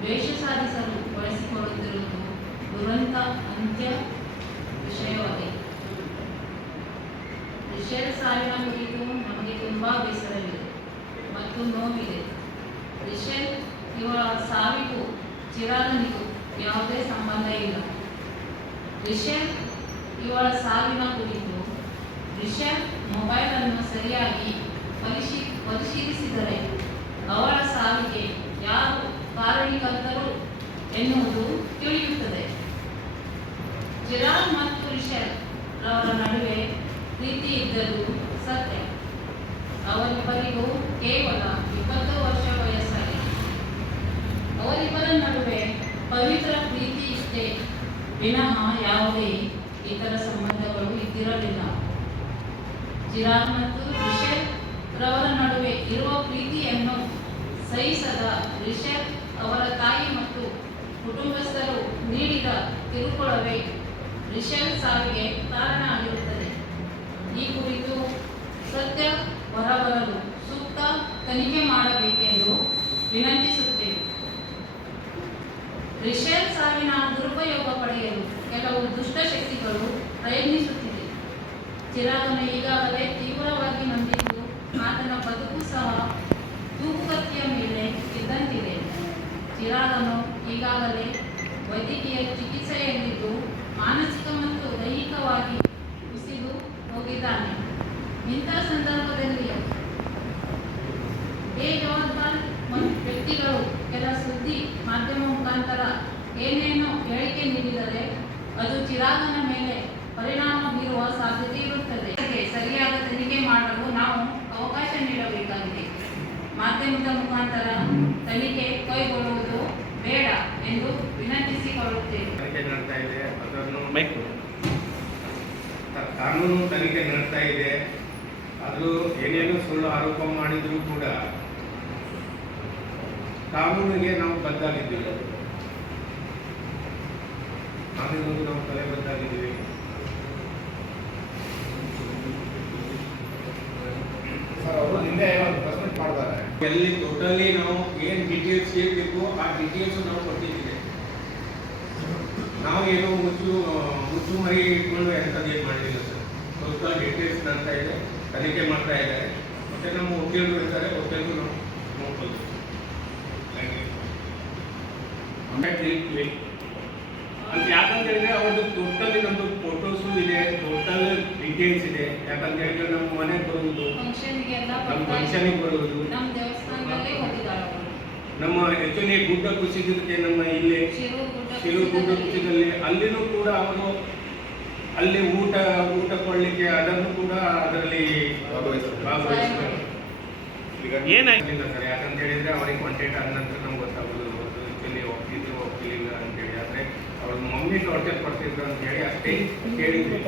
ದ್ವೇಷ ಸಾಧಿಸಲು ಬಳಸಿಕೊಳ್ಳುತ್ತಿರುವುದು ದುರಂತ ಅಂತ್ಯ ವಿಷಯವಾಗಿದೆ. ರಿಷೇಲ್ ಸಾವಿನ ಕುರಿತು ನಮಗೆ ತುಂಬಾ ಬೇಸರವಿದೆ ಮತ್ತು ನೋವಿದೆ. ರಿಷೇಲ್ ಇವಳ ಸಾವಿಗೂ ಚಿರಾಗನಿಗೂ ಯಾವುದೇ ಸಂಬಂಧ ಇಲ್ಲ. ರಿಷೇಲ್ ಇವಳ ಸಾವಿನ ಕುರಿತು ರಿಷೇಲ್ ಮೊಬೈಲ್ ಅನ್ನು ಸರಿಯಾಗಿ ಪರಿಶೀಲಿಸಿದರೆ ಅವಳ ಸಾವಿಗೆ ಯಾರು ಕಾರಣೀಕರ್ತರು ಎನ್ನುವುದು ತಿಳಿಯುತ್ತದೆ. ಚಿರಾಗ್ ಮತ್ತು ರಿಷೇಲ್ ರವರ ನಡುವೆ ಪ್ರೀತಿ ಇದ್ದದ್ದು ಸತ್ಯ. ಅವರಿಬ್ಬರಿಗೂ ಕೇವಲ 20 ವರ್ಷ ವಯಸ್ಸಾಗಿದೆ. ಅವರಿಬ್ಬರ ನಡುವೆ ಪವಿತ್ರ ಪ್ರೀತಿ ಇಷ್ಟೇ ವಿನಃ ಯಾವುದೇ ಇತರ ಸಂಬಂಧಗಳು ಇದ್ದಿರಲಿಲ್ಲ. ಚಿರಾಗ್ ಮತ್ತು ರಿಷೇಲ್ ರವರ ನಡುವೆ ಇರುವ ಪ್ರೀತಿಯನ್ನು ಸಹಿಸದ ರಿಷೇಲ್ ಅವರ ತಾಯಿ ಮತ್ತು ಕುಟುಂಬಸ್ಥರು ನೀಡಿದ ಕಿರುಕುಳವೇ ರಿಷೇಲ್ ಸಾವಿಗೆ ಕಾರಣ ಆಗಿರುತ್ತದೆ. ಈ ಕುರಿತು ಸತ್ಯ ಹೊರಬರಲು ಸೂಕ್ತ ತನಿಖೆ ಮಾಡಬೇಕೆಂದು ವಿನಂತಿಸುತ್ತೇವೆ. ರಿಷೇಲ್ ಸಾವಿನ ದುರುಪಯೋಗ ಪಡೆಯಲು ಕೆಲವು ದುಷ್ಟಶಕ್ತಿಗಳು ಪ್ರಯತ್ನಿಸುತ್ತಿದೆ. ಚಿರಾಗನು ಈಗಾಗಲೇ ತೀವ್ರವಾಗಿ ನೊಂದಿದ್ದು ಆತನ ಬದುಕು ಸಹ ತೂಗುಗತಿಯ ಮೇಲೆ ಇದ್ದಂತಿದೆ. ಚಿರಾಗನು ಈಗಾಗಲೇ ವೈದ್ಯಕೀಯ ಚಿಕಿತ್ಸೆಯಲ್ಲಿದ್ದು ಮಾನಸಿಕ ಮತ್ತು ದೈಹಿಕವಾಗಿ ಕುಸಿದು ಹೋಗಿದ್ದಾನೆ. ಇಂತಹ ಸಂದರ್ಭದಲ್ಲಿ ಬೇಜವಾಬ್ದಾರ ವ್ಯಕ್ತಿಗಳು ಕೆಲ ಸುದ್ದಿ ಮಾಧ್ಯಮ ಮುಖಾಂತರ ಏನೇನೋ ಹೇಳಿಕೆ ನೀಡಿದರೆ ಅದು ಚಿರಾಗನ ಮೇಲೆ ಪರಿಣಾಮ ಬೀರುವ ಸಾಧ್ಯತೆ ಇರುತ್ತದೆ. ಸರಿಯಾದ ತನಿಖೆ ಮಾಡಲು ನಾವು ಅವಕಾಶ ನೀಡಬೇಕಾಗಿದೆ. ಮಾಧ್ಯಮದ ಮುಖಾಂತರ ತನಿಖೆ ಕೈಗೊಳ್ಳುವುದು ಬೇಡ ಎಂದು ವಿನಂತಿಸಿಕೊಳ್ಳುತ್ತೇವೆ. ಕಾನೂನು ತನಿಖೆ ನಡೆಸ್ತಾ ಇದೆ. ಅದು ಏನೇನು ಸುಳ್ಳು ಆರೋಪ ಮಾಡಿದರೂ ಕೂಡ ಕಾನೂನಿಗೆ ನಾವು ಬದ್ಧಾಗಿದ್ದೀವಿ. ಕಾನೂನಿಗೆ ನಾವು ತಲೆ ಬದ್ಧಾಗಿದ್ದೀವಿ. ಎಲ್ಲಿ ಟೋಟಲಿ ನಾವು ಏನು ಡೀಟೇಲ್ಸ್ ಹೇಳಬೇಕು ಆ ಡೀಟೇಲ್ಸ್ ನಾವು ಕೊಟ್ಟಿದ್ದೀವಿ. ನಾವು ಏನೋ ಮುಚ್ಚು ಮರಿ ಇಟ್ಕೊಂಡು ಎಂಥದ್ದು ಏನು ಮಾಡಿಲ್ಲ ಸರ್. ಟೋಟಲ್ ಡೀಟೇಲ್ಸ್ ಮಾಡ್ತಾ ಇದೆ, ತನಿಖೆ ಮಾಡ್ತಾ ಇದ್ದಾರೆ. ಮತ್ತು ನಮ್ಮ ವಕೀಲರು ಇರ್ತಾರೆ, ವಕೀಲರು ನಾವು ನೋಡ್ಬೋದು. ಅಂತ ಯಾಕಂತ ಹೇಳಿದ್ರೆ ಅವ್ರದ್ದು ಟೋಟಲಿ ನಮ್ಮದು ಫೋಟೋಸು ಇದೆ, ಟೋಟಲ್ ಡೀಟೇಲ್ಸ್ ಇದೆ. ಯಾಕಂತ ಹೇಳಿದ್ರೆ ನಮ್ಮ ಮನೆಗೆ ಬರುವುದು, ನಮ್ಮ ಫಂಕ್ಷನಿಗೆ ಬರುವುದು, ನಮ್ಮ ಆ್ಯಕ್ಚುಲಿ ಗುಡ್ಡ ಕುಸಿದಕ್ಕೆ ನಮ್ಮ ಇಲ್ಲಿ ಶಿರು ಗುಡ್ಡ ಕುಸಿದಲ್ಲಿ ಅಲ್ಲಿನೂ ಕೂಡ ಅವರು ಅಲ್ಲಿ ಊಟ ಕೊಡಲಿಕ್ಕೆ ಅದನ್ನು ಕೂಡ ಅದರಲ್ಲಿ ಭಾಗವಹಿಸ್ತಾರೆ. ಏನಾಗಿಲ್ಲ ಸರ್. ಯಾಕಂತ ಹೇಳಿದ್ರೆ ಅವ್ರಿಗೆ ಕಾಂಟ್ಯಾಕ್ಟ್ ಆದ ನಂತರ ನಮ್ಗೆ ಗೊತ್ತಾಗೋದು ಆ್ಯಕ್ಚುಲಿ ಒಪ್ಪಿಲ್ಲ ಅಂತೇಳಿ. ಆದರೆ ಅವ್ರ ಮಮ್ಮಿ ಟಾರ್ಚರ್ ಕೊಡ್ತಿದ್ರು ಅಂತ ಹೇಳಿ ಅಷ್ಟೇ ಕೇಳಿದ್ವಿ.